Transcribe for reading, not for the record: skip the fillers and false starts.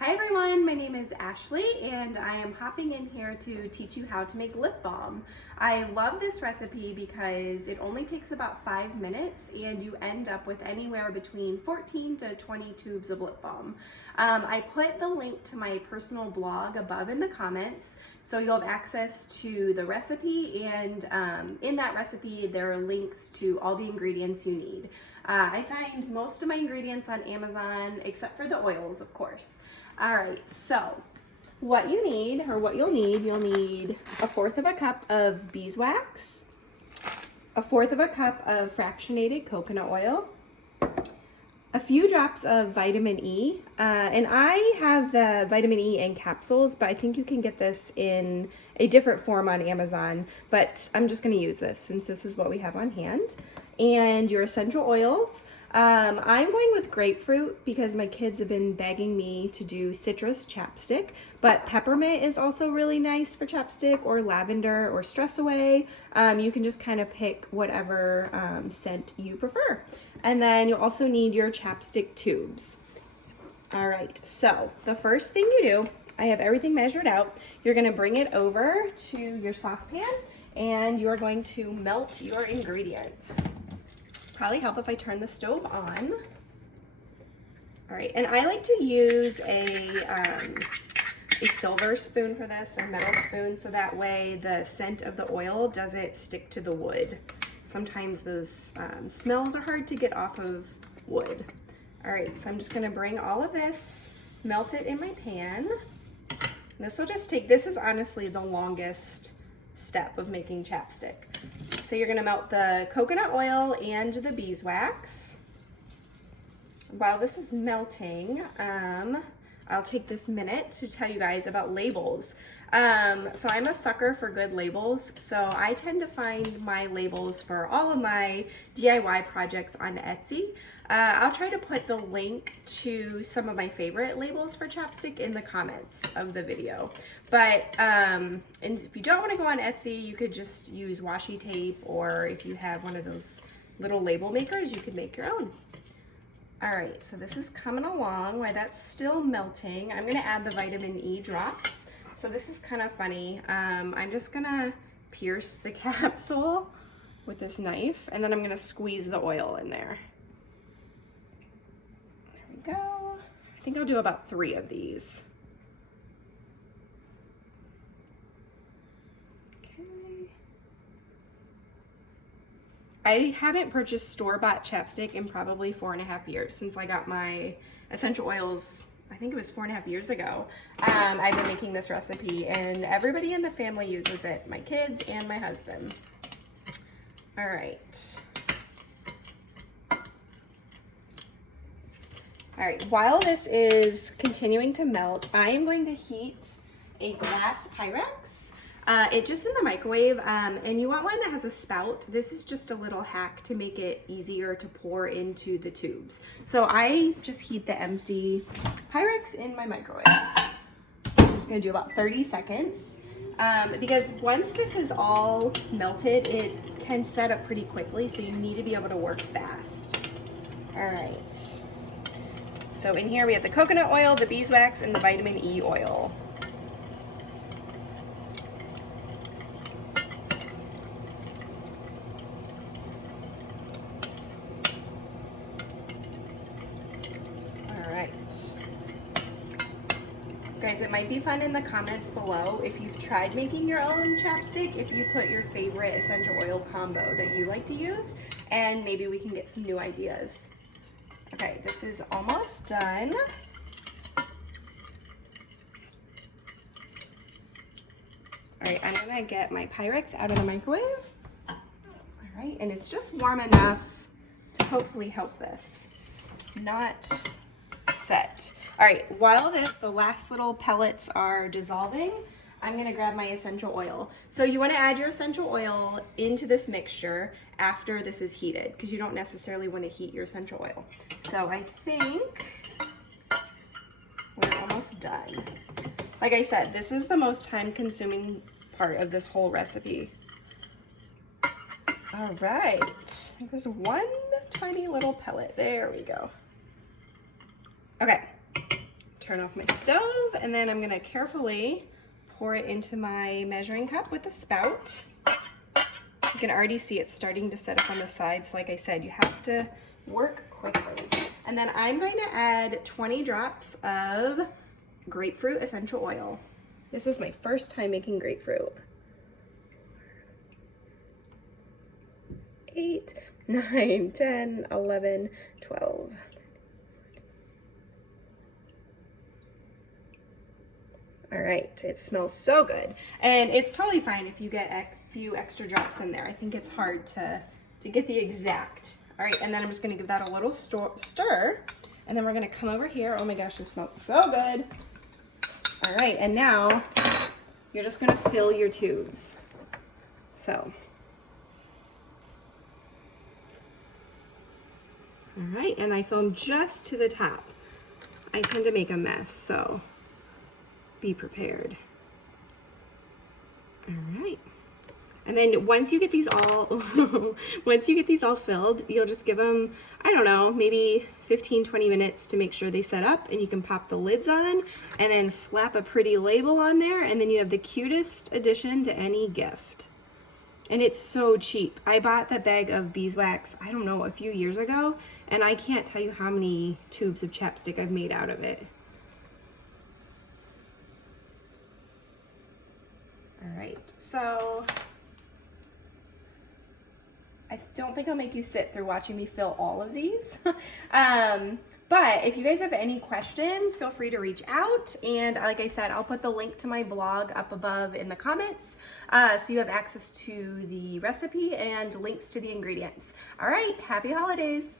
Hi everyone, my name is Ashley and I am hopping in here to teach you how to make lip balm. I love this recipe because it only takes about 5 minutes and you end up with anywhere between 14 to 20 tubes of lip balm. I put the link to my personal blog above in the comments so you'll have access to the recipe, and in that recipe there are links to all the ingredients you need. I find most of my ingredients on Amazon except for the oils, of course. All right, so what you'll need 1/4 of a cup of beeswax, 1/4 of a cup of fractionated coconut oil, a few drops of vitamin E, and I have the vitamin E in capsules, but I think you can get this in a different form on Amazon, but I'm just going to use this since this is what we have on hand. And your essential oils. I'm going with grapefruit because my kids have been begging me to do citrus chapstick, but peppermint is also really nice for chapstick, or lavender or stress away. You can just kind of pick whatever scent you prefer. And then you'll also need your chapstick tubes. All right, so the first thing you do, I have everything measured out. You're gonna bring it over to your saucepan and you're going to melt your ingredients. Probably help if I turn the stove on. All right, and I like to use a silver spoon for this, or metal spoon, so that way the scent of the oil doesn't stick to the wood. Sometimes those smells are hard to get off of wood. All right, so I'm just gonna bring all of this, melt it in my pan. This will just take, this is honestly the longest step of making chapstick. So you're gonna melt the coconut oil and the beeswax. While this is melting, I'll take this minute to tell you guys about labels. So I'm a sucker for good labels, so I tend to find my labels for all of my DIY projects on Etsy. I'll try to put the link to some of my favorite labels for chapstick in the comments of the video. But and if you don't want to go on Etsy, you could just use washi tape, or if you have one of those little label makers, you could make your own. All right, so this is coming along. While that's still melting, I'm gonna add the vitamin E drops. So this is kind of funny. I'm just gonna pierce the capsule with this knife, and then I'm gonna squeeze the oil in there. There we go. I think I'll do about 3 of these. Okay. I haven't purchased store-bought chapstick in probably 4.5 years since I got my essential oils. I think it was 4.5 years ago. I've been making this recipe and everybody in the family uses it, my kids and my husband. All right. All right, while this is continuing to melt, I am going to heat a glass Pyrex. It just in the microwave, and you want one that has a spout. This is just a little hack to make it easier to pour into the tubes. So I just heat the empty Pyrex in my microwave. I'm just gonna do about 30 seconds. Because once this is all melted, it can set up pretty quickly, so you need to be able to work fast. All right. So in here we have the coconut oil, the beeswax, and the vitamin E oil. Guys, it might be fun in the comments below if you've tried making your own chapstick, if you put your favorite essential oil combo that you like to use, and maybe we can get some new ideas. Okay, this is almost done. All right, I'm gonna get my Pyrex out of the microwave. All right, and it's just warm enough to hopefully help this not set. All right, while the last little pellets are dissolving, I'm gonna grab my essential oil. So you wanna add your essential oil into this mixture after this is heated, because you don't necessarily wanna heat your essential oil. So I think we're almost done. Like I said, this is the most time-consuming part of this whole recipe. All right, there's one tiny little pellet. There we go. Okay, turn off my stove, and then I'm gonna carefully pour it into my measuring cup with a spout. You can already see it starting to set up on the sides. Like I said, you have to work quickly. And then I'm going to add 20 drops of grapefruit essential oil. This is my first time making grapefruit. 8, 9, 10, 11, 12. All right, it smells so good. And it's totally fine if you get a few extra drops in there. I think it's hard to get the exact. All right, and then I'm just gonna give that a little stir, and then we're gonna come over here. Oh my gosh, this smells so good. All right, and now you're just gonna fill your tubes. So. All right, and I fill them just to the top. I tend to make a mess, so be prepared. All right. And then once you get these all filled, you'll just give them, I don't know, maybe 15-20 minutes to make sure they set up, and you can pop the lids on and then slap a pretty label on there, and then you have the cutest addition to any gift. And it's so cheap. I bought that bag of beeswax, I don't know, a few years ago, and I can't tell you how many tubes of chapstick I've made out of it. All right, so I don't think I'll make you sit through watching me fill all of these. But if you guys have any questions, feel free to reach out. And like I said, I'll put the link to my blog up above in the comments, so you have access to the recipe and links to the ingredients. All right, happy holidays.